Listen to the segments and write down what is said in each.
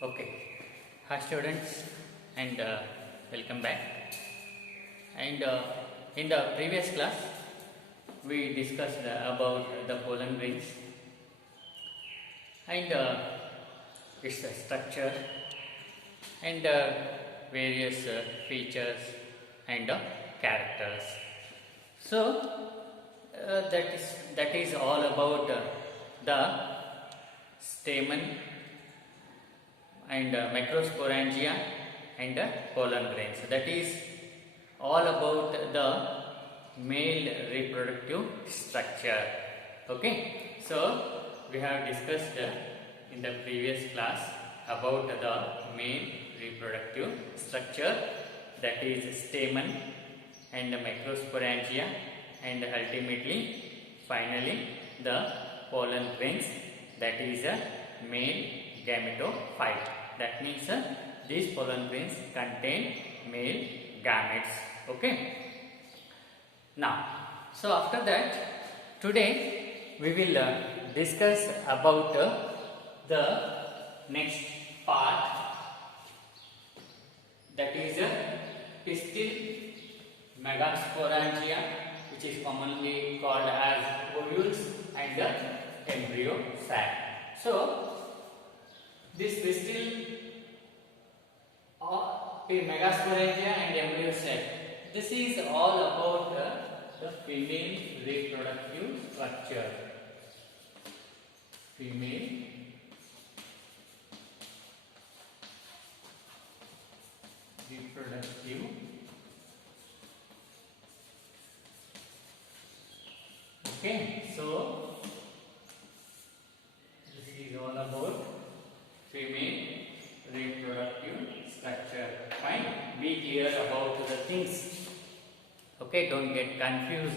Okay, hi students, and welcome back. And in the previous class, we discussed about the pollen grains and its structure and various features and characters. So that is all about the stamen and macrosporangia and pollen grains. That is all about the male reproductive structure. Okay, so we have discussed in the previous class about the male reproductive structure, that is stamen and macrosporangia, and ultimately finally the pollen grains, that is a male gametophyte. That means these pollen grains contain male gametes. Okay. Now, so after that, today we will discuss about the next part, that is pistil megasporangia, which is commonly called as ovules, and the embryo sac. So this pistil megasporangia and embryo sac, this is all about the female reproductive structure. Female reproductive okay, so this is all about female reproductive structure. Fine, be clear about the things. Okay, don't get confused.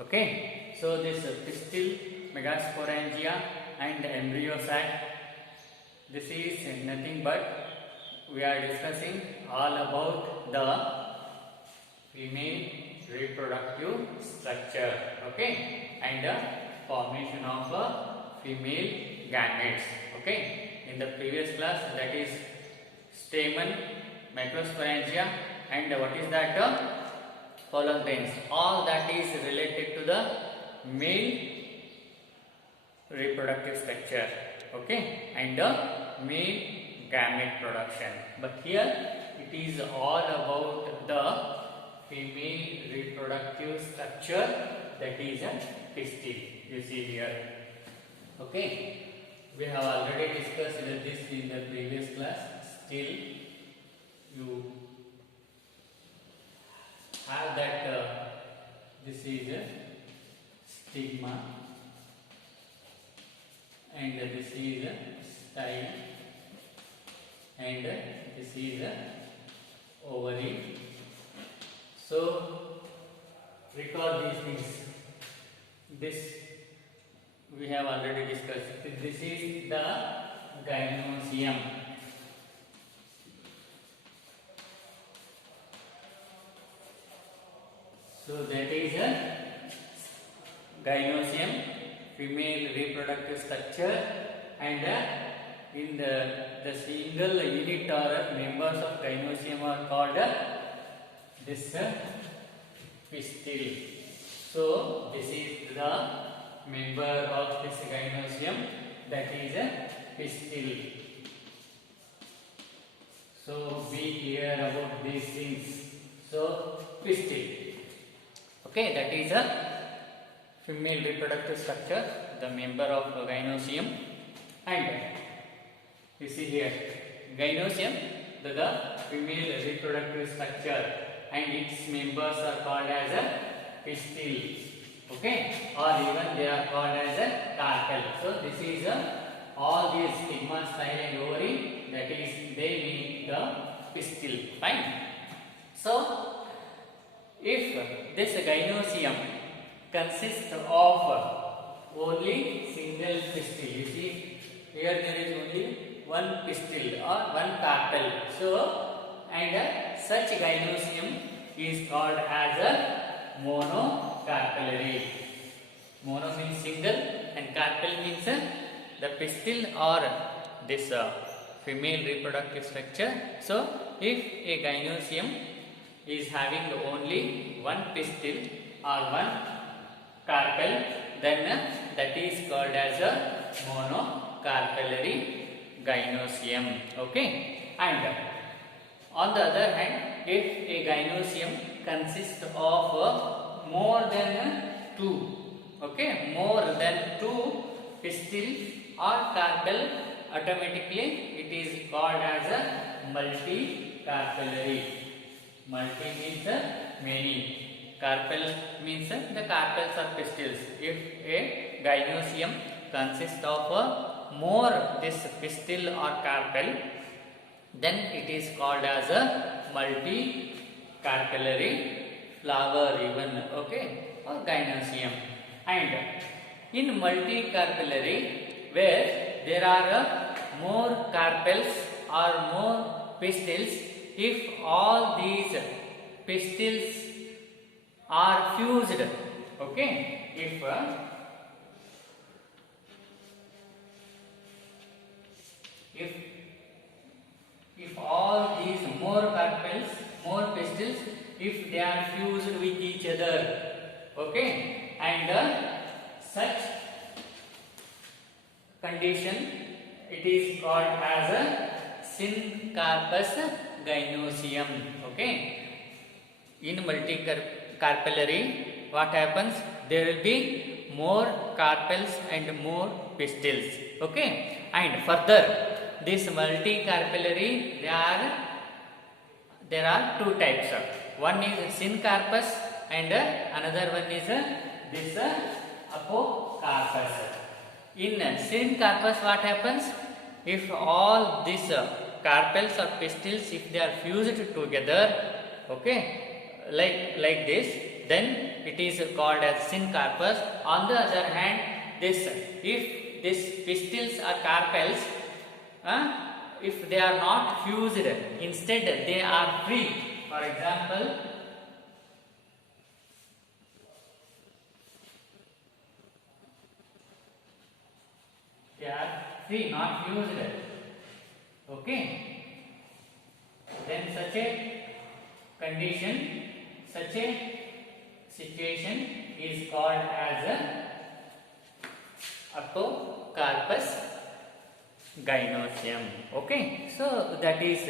Okay, so this pistil megasporangia and embryo sac, this is nothing but we are discussing all about the female reproductive structure. Okay, and the formation of female gametes. Okay, in the previous class, that is stamen, macrosporangia, and what is that? Pollen grains. All that is related to the male reproductive structure. Okay, and the male gamete production. But here it is all about the female reproductive structure, that is a pistil. You see here. Okay, we have already discussed this in the previous class. Still, you have that this is a stigma and this is a style and this is a ovary. So recall these things. This we have already discussed. This is the gynosium. So that is a gynosium, female reproductive structure, and in the single unit or members of gynosium are called this pistil. So this is the member of this gynosium, that is a pistil. So be clear about these things. So pistil. Okay, that is a female reproductive structure, the member of gynosium, and you see here gynosium, the female reproductive structure, and its members are called as a pistil. Okay, or even they are called as a carpel. So this is all these stigma, style, and ovary, that is they mean the pistil. Fine. So if this gynosium consists of only single pistil, you see here there is only one pistil or one carpel. So, and such gynosium is called as a monocarpellary. Mono means single and carpel means the pistil or this female reproductive structure. So, if a gynosium is having only one pistil or one carpel, then that is called as a monocarpellary gynosium. Okay, and on the other hand, if a gynosium consists of more than two, okay, more than two pistils or carpel, automatically it is called as a multicarpellary. Multi means many, carpel means the carpels or pistils. If a gynosium consists of more this pistil or carpel, then it is called as a multicarpellary flower even, okay, or gynosium. And in multicarpellary, where there are more carpels or more pistils, if all these pistils are fused, okay, if all these more carpels, more pistils, if they are fused with each other, okay, and such condition, it is called as a Syncopath gynosium. Okay, in multicarpellary, what happens? There will be more carpels and more pistils. Okay, and further, this multicarpellary, there are two types. One is Syncopath and another one is this apocarpus. In Syncopath, what happens? If all these carpels or pistils, if they are fused together, okay, like this, then it is called as Syncopath. On the other hand, if these pistils or carpels, if they are not fused, instead they are free. For example, they are free, not fused. Okay. Then such a condition, such a situation is called as a apocarpus gynosium. Okay. So that is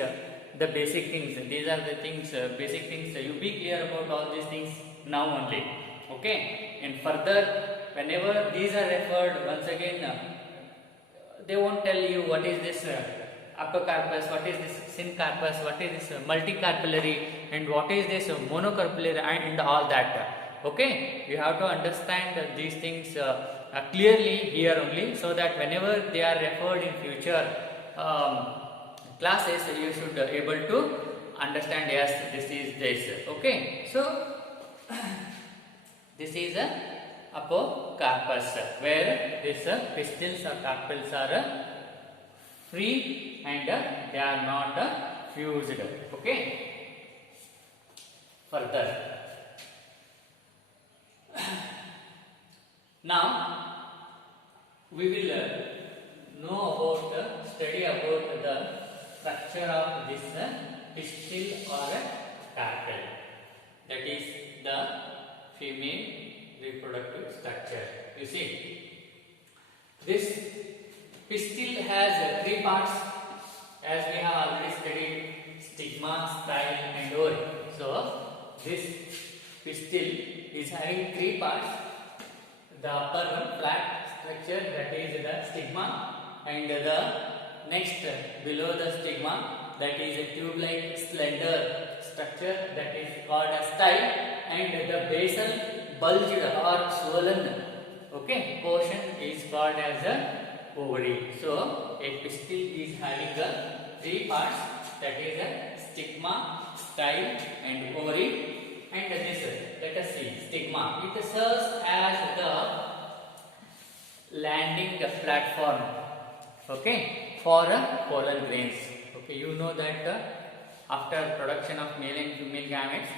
the basic things. These are the things, basic things. You be clear about all these things now only. Okay. And further, whenever these are referred, once again, they won't tell you what is this apocarpus, what is this Syncopath, what is this multicarpellary, and what is this monocarpellary, and all that. Okay, you have to understand these things clearly here only, so that whenever they are referred in future classes, you should be able to understand. Yes, this is this. Okay, so this is a apocarpus, where these pistils or carpels are free and they are not fused. Okay. Further, now we will know about, study about the structure of this pistil or carpel. That is the female reproductive structure. You see, this pistil has three parts, as we have already studied: stigma, style, and ovary. So this pistil is having three parts: the upper one, flat structure, that is the stigma, and the next below the stigma, that is a tube-like slender structure, that is called a style, and the basal bulged or swollen, okay, portion is called as a ovary. So a pistil is having three parts, that is a stigma, style, and ovary. And this, let us see, stigma, it serves as the landing platform, okay, for pollen grains. Okay, you know that after production of male and female gametes,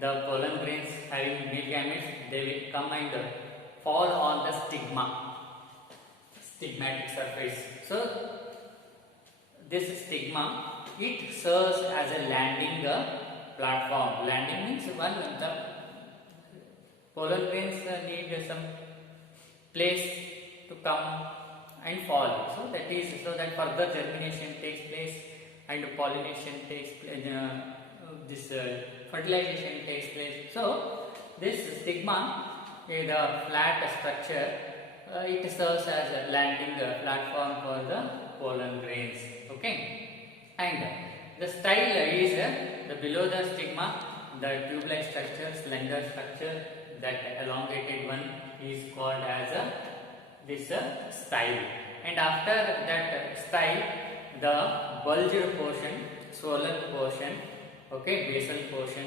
the pollen grains having male gametes, they will come and fall on the stigma, stigmatic surface. So this stigma, it serves as a landing platform. Landing means the pollen grains need some place to come and fall. So that is so that further germination takes place and pollination takes place. This fertilization takes place. So this stigma, the flat structure, it serves as a landing platform for the pollen grains. Okay, and the style is the below the stigma, the tube-like structure, slender structure, that elongated one is called as this style, and after that style, the bulged portion, swollen portion, okay, basal portion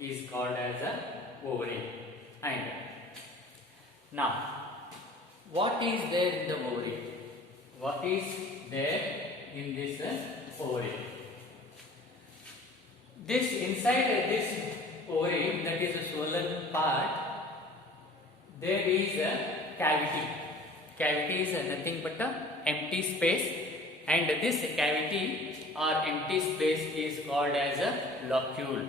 is called as a ovary. And now, what is there in the ovary? What is there in this ovary? This inside this ovary, that is a swollen part, there is a cavity. Cavity is nothing but a empty space, and this cavity or empty space is called as a locule.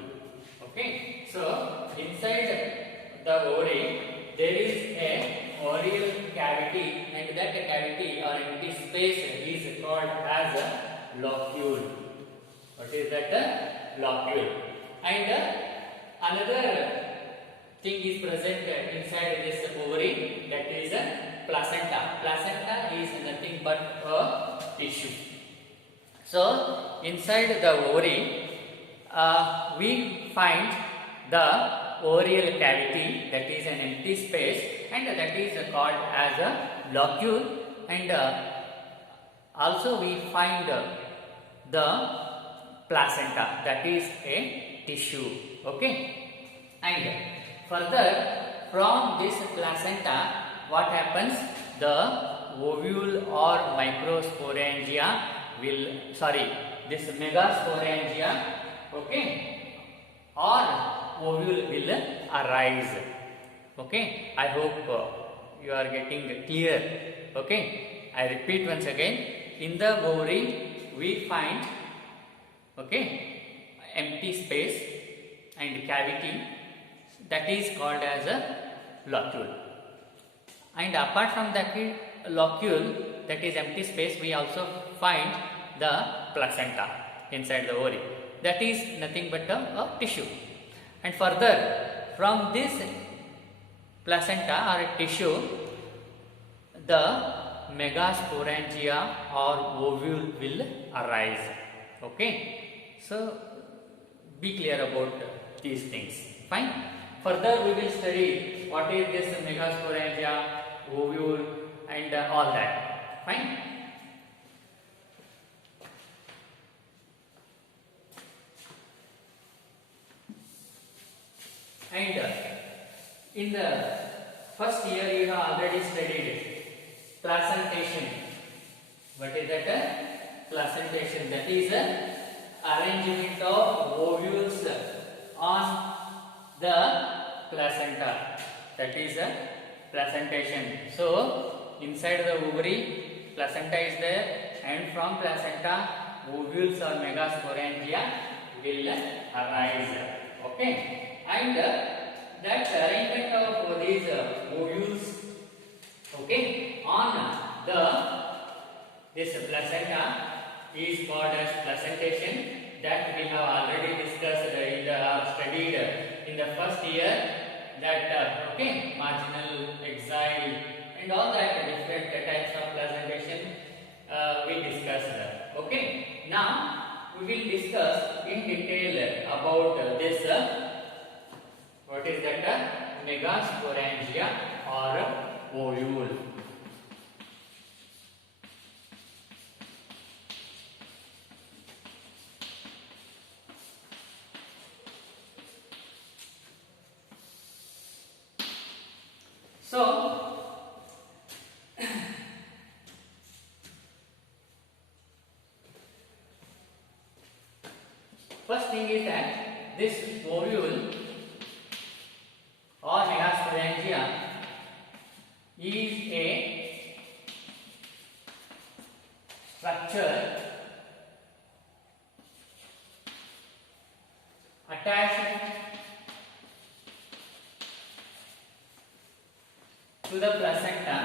Okay, so inside the ovary there is a ovarial cavity, and that cavity or empty space is called as a locule. What is that? Locule. And another thing is present inside this ovary, that is a placenta. Placenta is nothing but a tissue. So inside the ovary, we find the ovarial cavity, that is an empty space, and that is called as a locule, and also we find the placenta, that is a tissue. Okay, and further from this placenta, what happens? The ovule or microsporangia will, this megasporangia, okay, or ovule will arise. Okay, I hope you are getting clear. Okay, I repeat once again, in the ovary we find, okay, empty space and cavity, that is called as a locule. And apart from that locule, that is empty space, we also find the placenta inside the ovary, that is nothing but a tissue. And further from this placenta or tissue, the megasporangia or ovule will arise. Okay, so be clear about these things. Fine. Further we will study what is this megasporangia, ovule, and all that. Fine. And in the first year you have already studied placentation. What is that? Placentation, that is arrangement of ovules on the placenta, that is placentation. So inside the ovary, placenta is there, and from placenta ovules or megasporangia will arise. Okay, and that arrangement of these ovules, okay, on this placenta is called as placentation. That we have already discussed studied in the first year, that okay, marginal, exile, and all that different types of placentation we discussed. Okay, now we will discuss in detail about this what is that? Megasporangia or ovule. So first thing is that this ovule or megasporangia is a structure attached to the placenta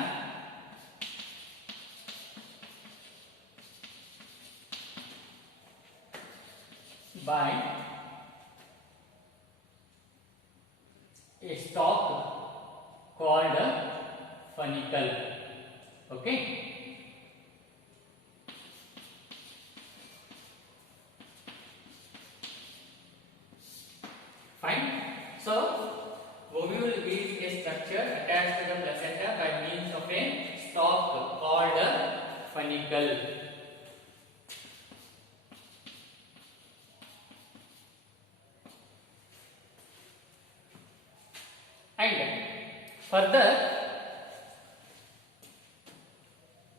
by a stalk called a funicle. Okay. Fine. So, ovule is a structure attached to the placenta by means of a stalk called a funicle. And further,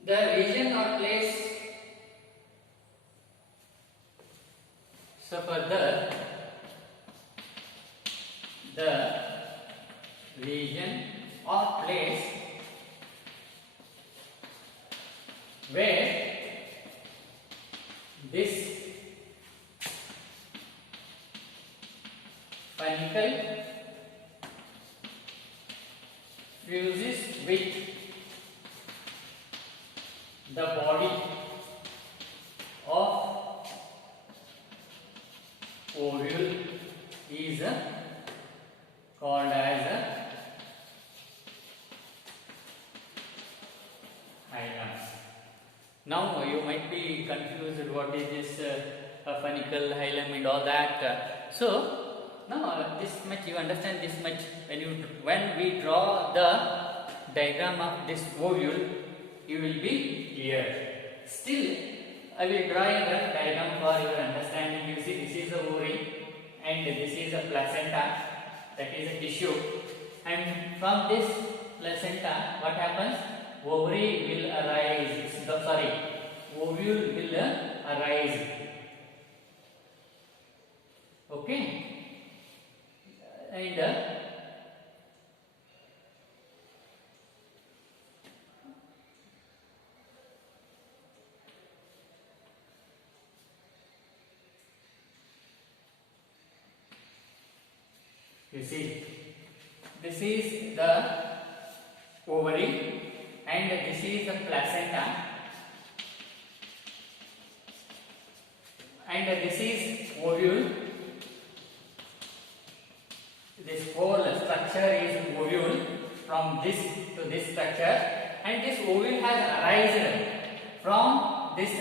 the region or place, so further the region or place where this funicle fuses with the body of ovule is called as a hilum. Now you might be confused what is this funicle, hilum and all that. So now this much you understand, this much when we draw the diagram of this ovule, you will be here. Still, I will draw a rough diagram for your understanding. You see, this is the ovary and this is a placenta, that is a tissue. And from this placenta, what happens? Ovary will arise. Ovule will arise. Okay. And you see, this is the ovary and this is the placenta and this is ovule. This whole structure is ovule from this to this structure, and this ovule has arisen from this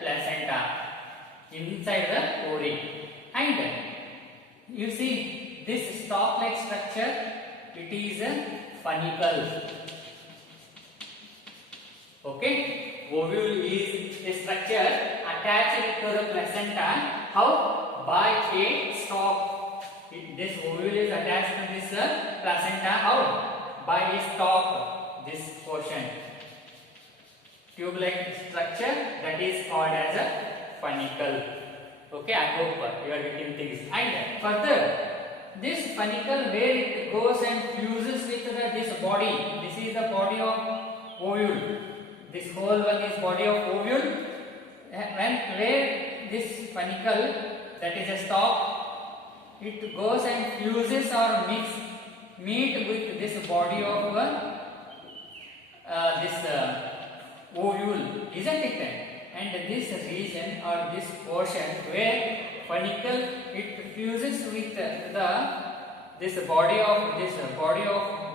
placenta inside the ovary. And you see this stalk-like structure, it is a funicle. Okay, ovule is a structure attached to the placenta. How? By a stalk. This ovule is attached to this placenta. How? By a stalk. This portion, tube-like structure, that is called as a funicle. Okay, I hope you are getting things. And further, this funicle, where it goes and fuses with this body. This is the body of ovule. This whole one is body of ovule. Where this funicle, that is a stalk, it goes and fuses or meet with this body of this ovule, isn't it? And this region or this portion where funicle it fuses with this body of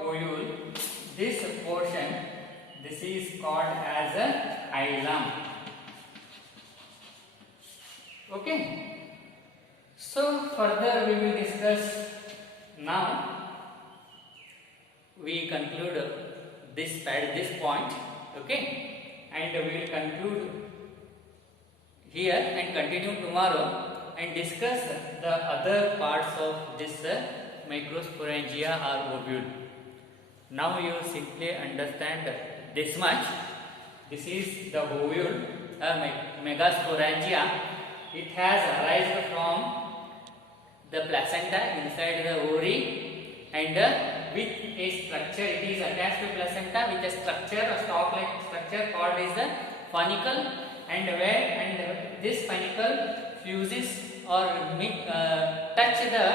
ovule, this portion, this is called as a hilum. Okay. So further we will discuss. Now we conclude this point, okay, and we will conclude here and continue tomorrow and discuss the other parts of this microsporangia or ovule. Now you simply understand this much. This is the ovule, megasporangia. It has arisen from the placenta inside the ovary, and with a structure, it is attached to placenta with a structure, a stalk-like structure called is the funicle, and this panicle fuses or touch the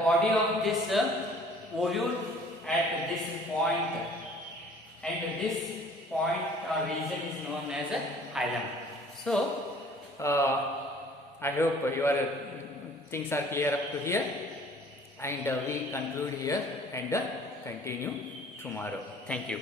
body of this ovule at this point, and this point or region is known as a hilum. So I hope your things are clear up to here, and we conclude here and continue tomorrow. Thank you.